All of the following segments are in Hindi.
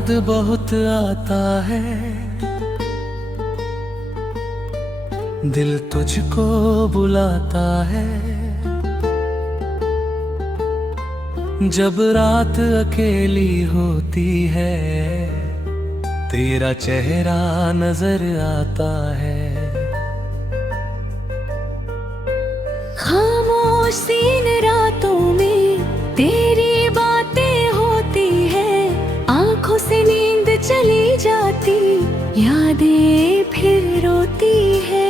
याद बहुत आता है, दिल तुझको बुलाता है। जब रात अकेली होती है, तेरा चेहरा नजर आता है। खामोश इन रातों में तेरी बातें होती है, आंखों से नींद चली जाती, यादें फिर रोती है।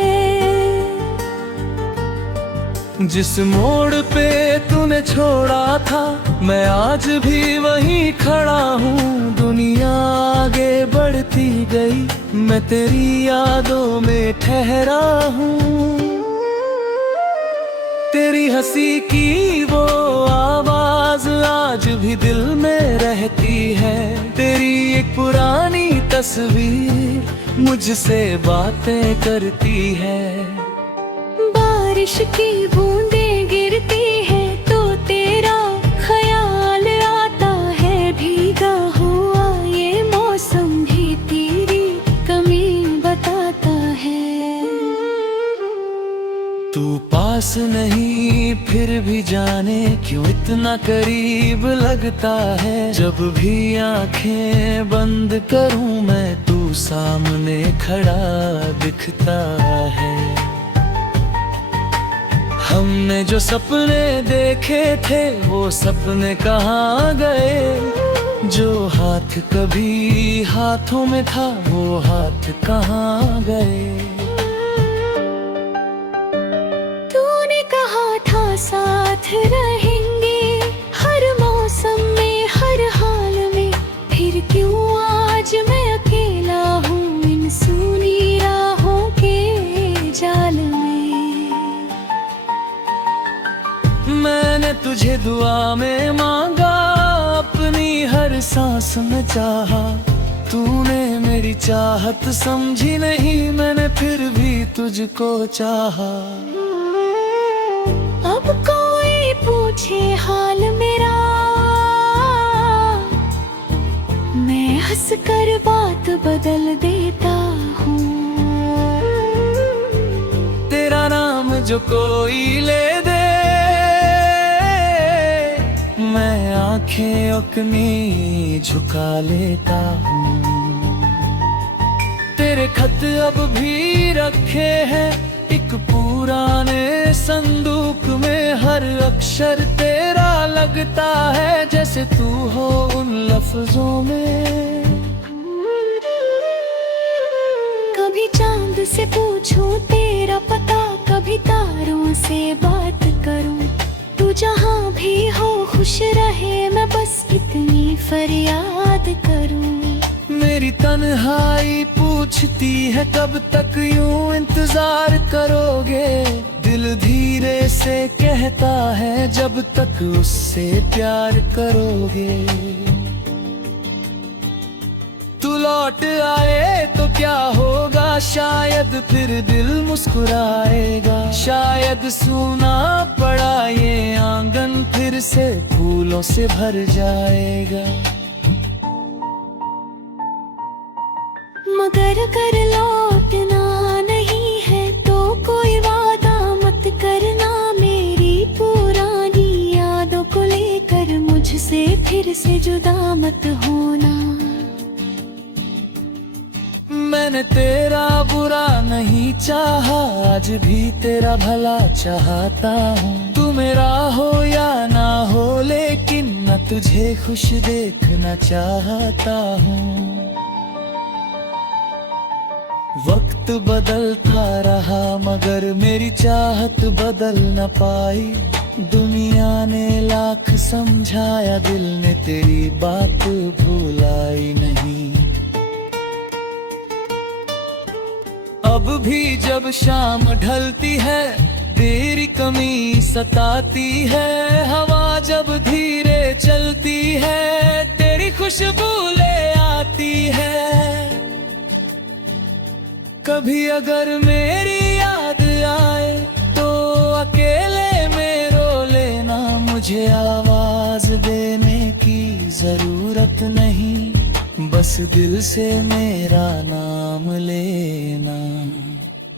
जिस मोड़ पे तूने छोड़ा था, मैं आज भी वहीं खड़ा हूँ। दुनिया आगे बढ़ती गई, मैं तेरी यादों में ठहरा हूँ। तेरी हंसी की वो आवाज आज भी दिल में रहती है। तेरी एक पुरानी तस्वीर मुझसे बातें करती है। बारिश की बूंदें गिरती है तो तेरा ख्याल आता है। भीगा हुआ ये मौसम भी तेरी कमी बताता है। तू पास नहीं फिर भी जाने क्यों इतना करीब लगता है। जब भी आंखें बंद करूं मैं, तू सामने खड़ा दिखता है। हमने जो सपने देखे थे, वो सपने कहाँ गए। जो हाथ कभी हाथों में था, वो हाथ कहाँ गए। तूने कहा था साथ रहेंगे, हर मौसम में हर हाल में। फिर क्यों आज मैं अकेला हूँ इन सूनी राहों के जाल में। मैंने तुझे दुआ में मांगा, अपनी हर सांस में चाहा। तूने मेरी चाहत समझी नहीं, मैंने फिर भी तुझको चाहा। अब कोई पूछे हाल मेरा, मैं हंसकर बात बदल देता हूँ। तेरा नाम जो कोई ले दे, मैं आंखें अपनी झुका लेता हूँ। तेरे खत अब भी रखे हैं एक पुराने संदूक में। हर अक्षर तेरा लगता है, जैसे तू हो उन लफ्जों में। कभी चांद से पूछूं तेरा पता, कभी तारों से बात करूं। तू जहाँ भी हो खुश रहे, मैं बस इतनी फरियाद करूं। मेरी तन्हाई पूछती है कब तक यूं इंतजार करोगे। दिल धीरे से कहता है जब तक उससे प्यार करोगे। तू लौट आए तो क्या होगा, शायद फिर दिल मुस्कुराएगा। शायद सूना पड़ा ये आंगन फिर से फूलों से भर जाएगा। मगर अगर लौटना नहीं है तो कोई वादा मत करना। मेरी पुरानी यादों को लेकर मुझसे फिर से जुदा मत होना। मैंने तेरा बुरा नहीं चाहा, आज भी तेरा भला चाहता हूँ। तू मेरा हो या ना हो, लेकिन मैं तुझे खुश देखना चाहता हूँ। वक्त बदलता रहा मगर मेरी चाहत बदल न पाई। दुनिया ने लाख समझाया, दिल ने तेरी बात भुलाई नहीं। अब भी जब शाम ढलती है, तेरी कमी सताती है। हवा जब धीरे चलती है, तेरी खुशबू ले आती है। कभी अगर मेरी याद आए तो अकेले में रो लेना। मुझे आवाज देने की जरूरत नहीं, बस दिल से मेरा नाम लेना।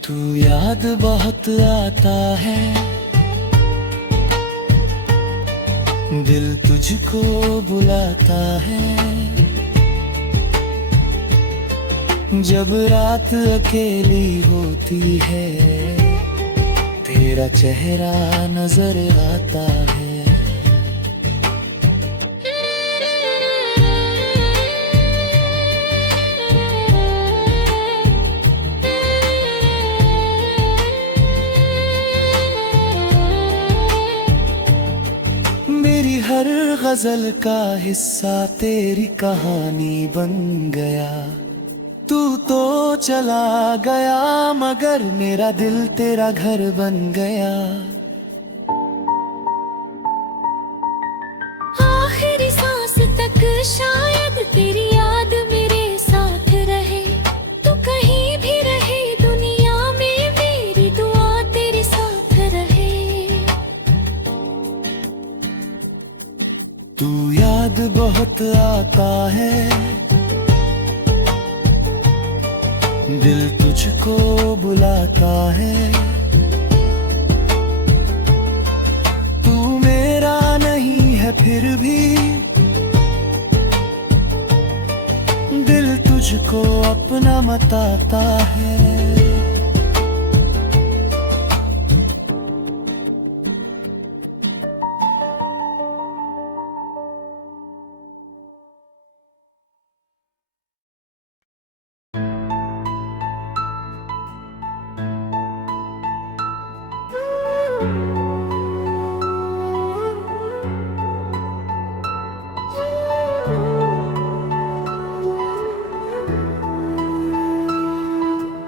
तू याद बहुत आता है, दिल तुझको बुलाता है। जब रात अकेली होती है, तेरा चेहरा नजर आता है। मेरी हर गजल का हिस्सा तेरी कहानी बन गया। तू तो चला गया मगर मेरा दिल तेरा घर बन गया। आखिरी सांस तक शायद तेरी याद मेरे साथ रहे। तू कहीं भी रहे दुनिया में, मेरी दुआ तेरे साथ रहे। तू याद बहुत आता है, दिल तुझको बुलाता है। तू मेरा नहीं है फिर भी, दिल तुझको अपना मताता है।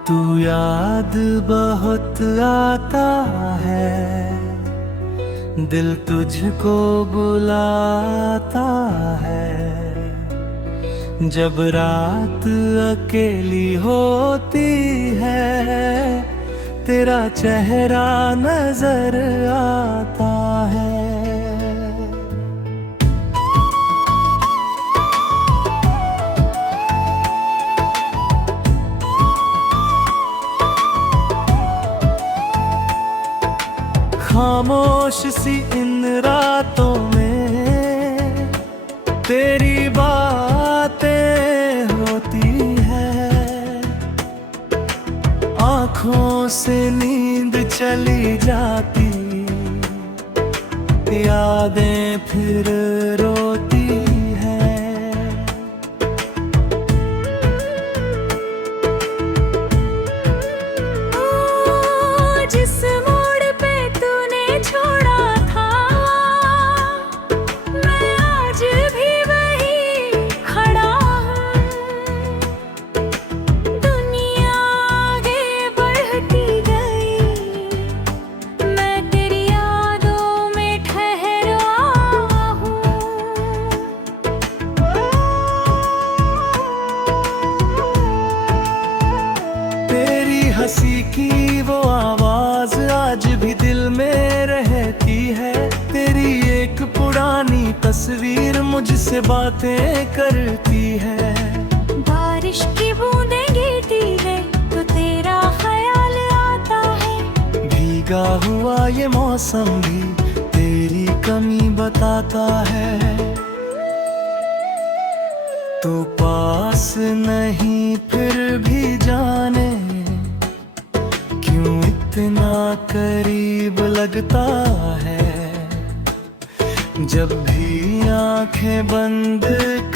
तू याद बहुत आता है, दिल तुझको बुलाता है। जब रात अकेली होती है, तेरा चेहरा नजर आता है। खामोश सी इन रातों में तेरी बातें होती है। आँखों से नींद चली जाती, यादें फिर रोती है। जिस मोड़ पे तूने छोड़ा था, मैं आज भी वहीं खड़ा हूँ। दुनिया आगे बढ़ती गई, मैं तेरी यादों में ठहरा हूँ। तेरी हंसी की वो आवाज आज भी दिल में रहती है। तेरी एक पुरानी तस्वीर मुझसे बातें करती है। बारिश की बूंदें गिरती है तो तेरा ख्याल आता है। भीगा हुआ ये मौसम भी तेरी कमी बताता है। तू पास नहीं फिर भी जाने क्यों इतना करीब लगता है। जब भी आंखें बंद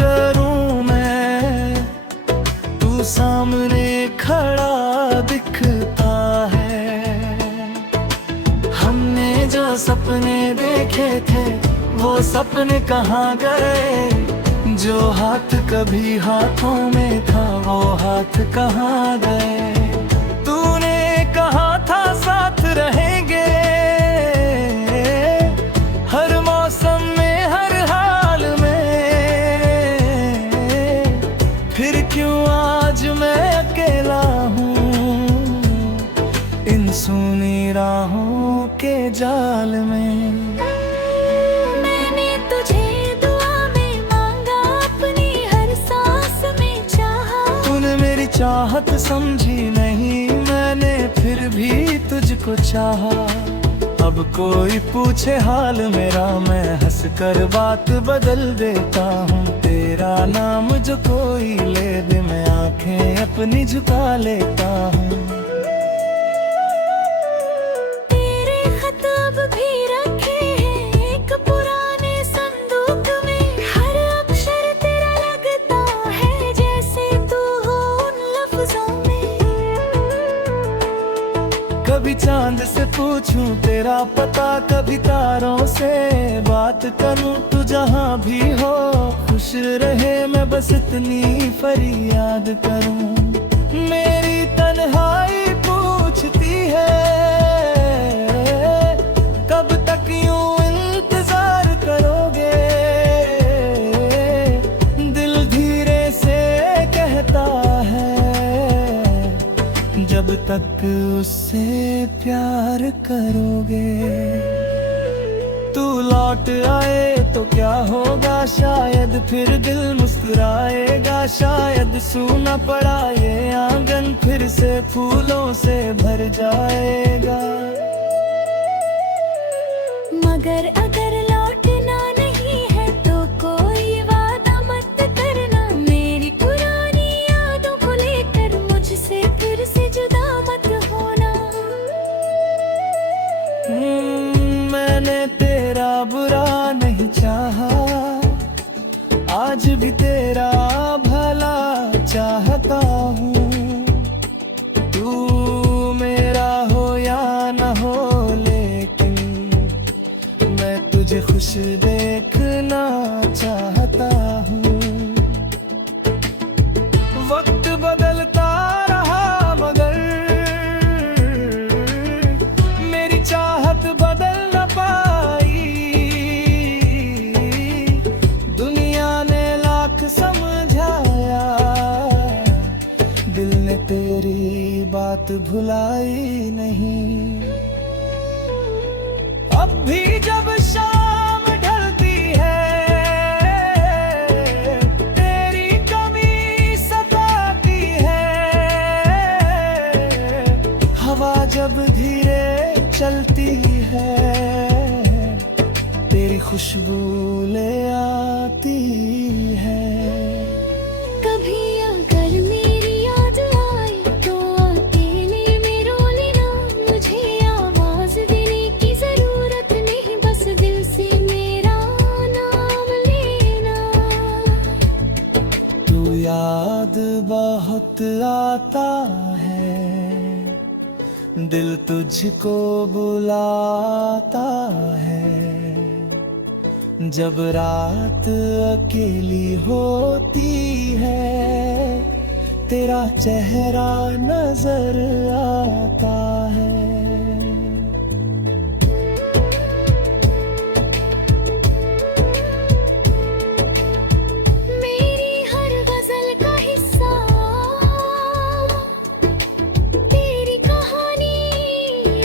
करूं मैं, तू सामने खड़ा दिखता है। हमने जो सपने देखे थे वो सपने कहाँ गए। जो हाथ कभी हाथों में था वो हाथ कहाँ गए। तूने कहा था साथ रहेंगे, हर मौसम में हर हाल में। फिर क्यों आज मैं अकेला हूँ इन सूनी राहों के जाल में। मैंने तुझे दुआ में मांगा, अपनी हर सांस में चाहत समझी नहीं मैंने, फिर भी तुझको चाहा। अब कोई पूछे हाल मेरा, मैं हंस कर बात बदल देता हूँ। तेरा नाम जो कोई ले दे, मैं आंखें अपनी झुका लेता हूँ। तेरे खत अब भी रखे हैं एक पुराने संदूक में, हर अक्षर तेरा लगता है जैसे तू हो उन लफ्जों में। कभी चांद से पूछूं तेरा पता, कभी तारों से बात करूं। तू जहां भी हो खुश रहे, मैं बस इतनी फरियाद करूं। मेरी तन्हाई पूछती है, कब तक यूं इंतजार करोगे। दिल धीरे से कहता है, जब तक उससे प्यार करोगे। तू लौट आए तो क्या होगा, शायद फिर दिल मुस्कुराएगा। शायद सूना पड़ा ये आंगन फिर से फूलों से भर जाएगा। मगर अगर लौटना नहीं है तो कोई वादा मत करना, मेरी पुरानी यादों को लेकर मुझसे फिर से जुदा मत होना। मैंने तेरा बुरा नहीं चाहा, आज भी तेरा भला चाहता हूँ। तू मेरा हो या न हो, लेकिन मैं तुझे खुश देखना चाहता हूँ। वक्त बदलता रहा मगर मेरी चाहत बदल न पाई। दुनिया ने लाख समझाया, दिल ने तेरी बात भुलाई नहीं। अब भी जब शाम ढलती है, तेरी कमी सताती है। हवा जब धीरे चलती है, तेरी खुशबू ले आती है। कभी अगर मेरी याद आई तो अकेले में रो लेना, मुझे आवाज देने की जरूरत नहीं, बस दिल से मेरा नाम लेना। तू याद बहुत आता है, दिल तुझको बुलाता है। जब रात अकेली होती है, तेरा चेहरा नजर आता है। मेरी हर गजल का हिस्सा तेरी कहानी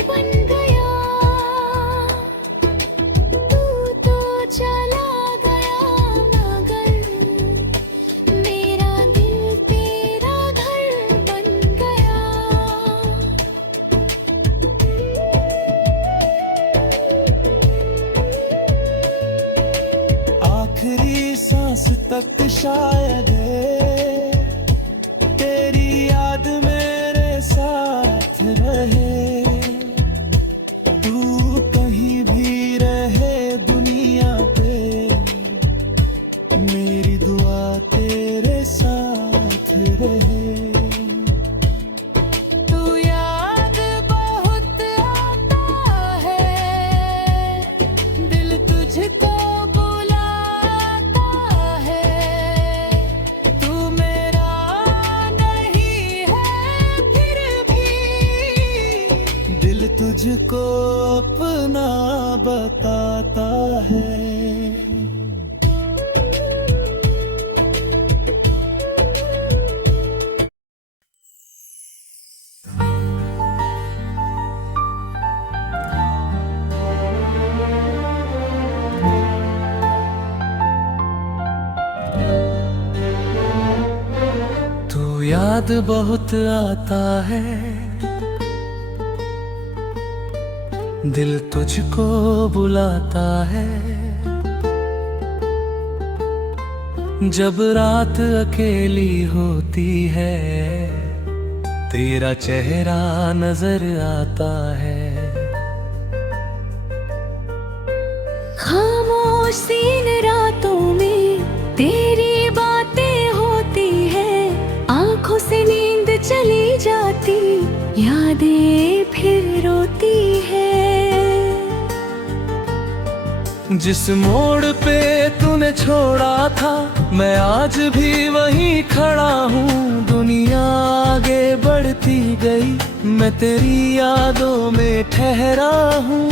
बन गया। तू तो चला गया मगर मेरा दिल तेरा घर बन गया। आखिरी सांस तक शायद तेरी याद मेरे साथ रहे। तू कहीं भी रहे दुनिया पे, मेरी दुआ तेरे साथ रहे। तू याद बहुत आता है, दिल तुझको बुलाता है। तू मेरा नहीं है फिर भी, दिल तुझको अपना बताता है। याद बहुत आता है, दिल तुझको बुलाता है। जब रात अकेली होती है, तेरा चेहरा नजर आता है। खामोश इन रातों में तेरी बातें होती है, आंखों से नींद चली जाती, यादें फिर रोती है। जिस मोड़ पे तूने छोड़ा था, मैं आज भी वहीं खड़ा हूँ। दुनिया आगे बढ़ती गई, मैं तेरी यादों में ठहरा हूँ।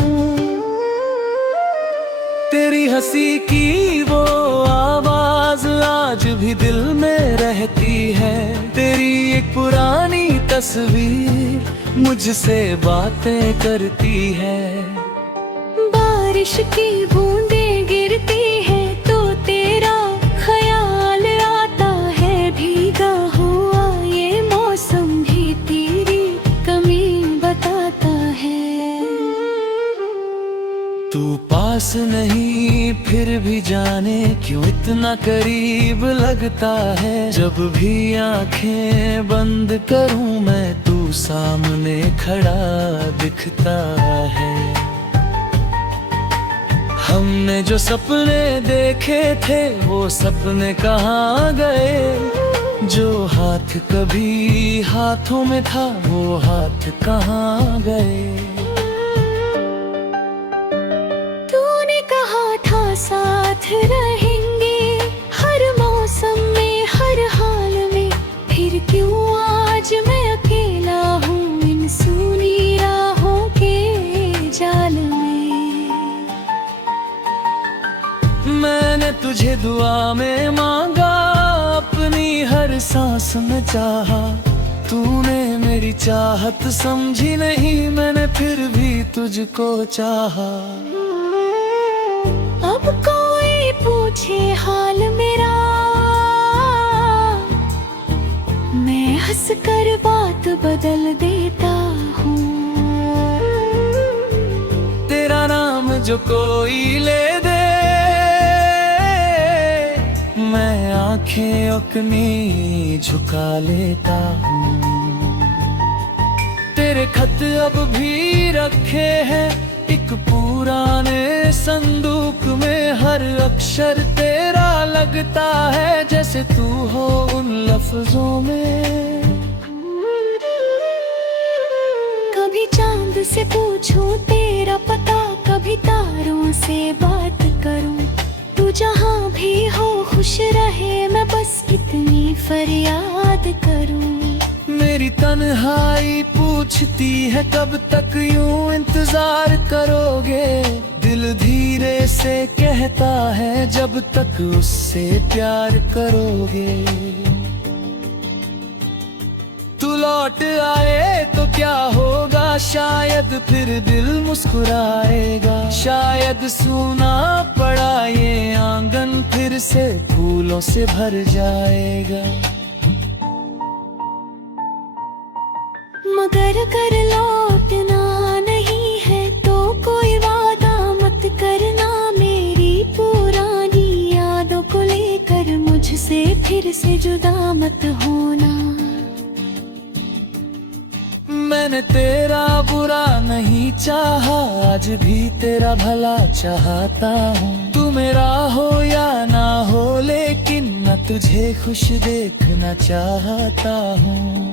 तेरी हंसी की वो आवाज आज भी दिल में रहती है। तेरी एक पुरानी तस्वीर मुझसे बातें करती है। बारिश की बूंदें गिरती है तो तेरा ख्याल आता है। भीगा हुआ ये मौसम भी तेरी कमी बताता है। तू पास नहीं फिर भी जाने क्यों इतना करीब लगता है। जब भी आंखें बंद करूं मैं, तू सामने खड़ा दिखता है। हमने जो सपने देखे थे वो सपने कहाँ गए। जो हाथ कभी हाथों में था वो हाथ कहाँ गए। तूने कहा था साथ रहेंगे हर मौसम में हर हाल में, फिर क्यों आज मैं अकेला हूँ इन सूनी राहों के जाल में। मैंने तुझे दुआ में मांगा, अपनी हर सांस में चाहा। तूने मेरी चाहत समझी नहीं, मैंने फिर भी तुझको चाहा। अब कोई पूछे हाल मेरा, मैं हंस कर बात बदल देता हूँ। तेरा नाम जो कोई ले दे, मैं आंखें अपनी झुका लेता हूँ। तेरे खत अब भी रखे हैं एक पुराने संदूक में। हर अक्षर तेरा लगता है जैसे तू हो उन लफ्जों में। कभी चांद से पूछूं तेरा पता, कभी तारों से बात करूं। तू जहाँ भी हो खुश रहे, मैं बस इतनी फरियाद करूं। मेरी तन्हाई पूछती है कब तक यूं इंतजार करोगे। दिल धीरे से कहता है जब तक उससे प्यार करोगे। तू लौट आए तो क्या होगा, शायद फिर दिल मुस्कुराएगा। शायद सूना पड़ा ये आंगन फिर से फूलों से भर जाएगा। मगर अगर लौटना नहीं है तो कोई वादा मत करना। मेरी पुरानी यादों को लेकर मुझसे फिर से जुदा मत होना। मैंने तेरा बुरा नहीं चाहा, आज भी तेरा भला चाहता हूँ। तू मेरा हो या ना हो, लेकिन मैं तुझे खुश देखना चाहता हूँ।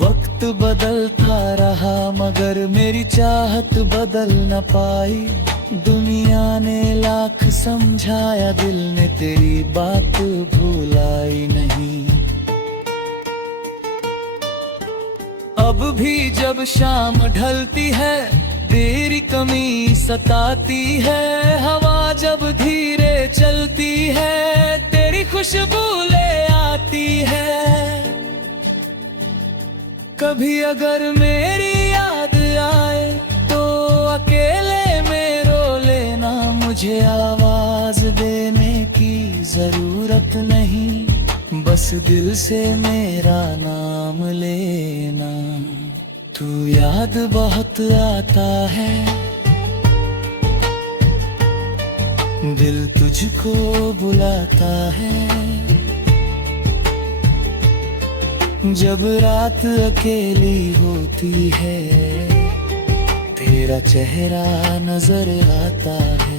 वक्त बदलता रहा मगर मेरी चाहत बदल न पाई। दुनिया ने लाख समझाया, दिल ने तेरी बात भुलाई नहीं। अब भी जब शाम ढलती है तेरी कमी सताती है। हवा जब धीरे चलती है तेरी खुशबू ले आती है। कभी अगर मेरी याद आए तो अकेले में रो लेना। मुझे आवाज देने की जरूरत नहीं, बस दिल से मेरा नाम लेना। तू याद बहुत आता है, दिल तुझको बुलाता है। जब रात अकेली होती है, तेरा चेहरा नजर आता है।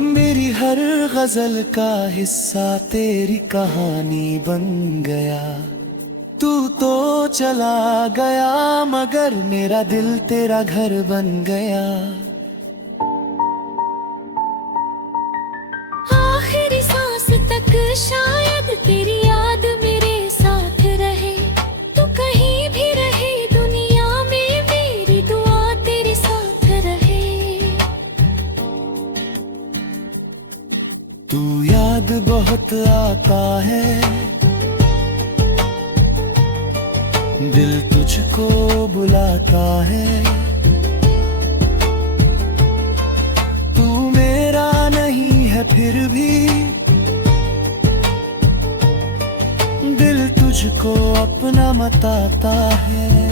मेरी हर गजल का हिस्सा तेरी कहानी बन गया। तू तो चला गया मगर मेरा दिल तेरा घर बन गया। आखिरी सांस तक शायद तेरी याद मेरे साथ रहे। तू कहीं भी रहे दुनिया में, मेरी दुआ तेरे साथ रहे। तू याद बहुत आता है, दिल तुझको बुलाता है। तू मेरा नहीं है फिर भी, दिल तुझको अपना मताता है।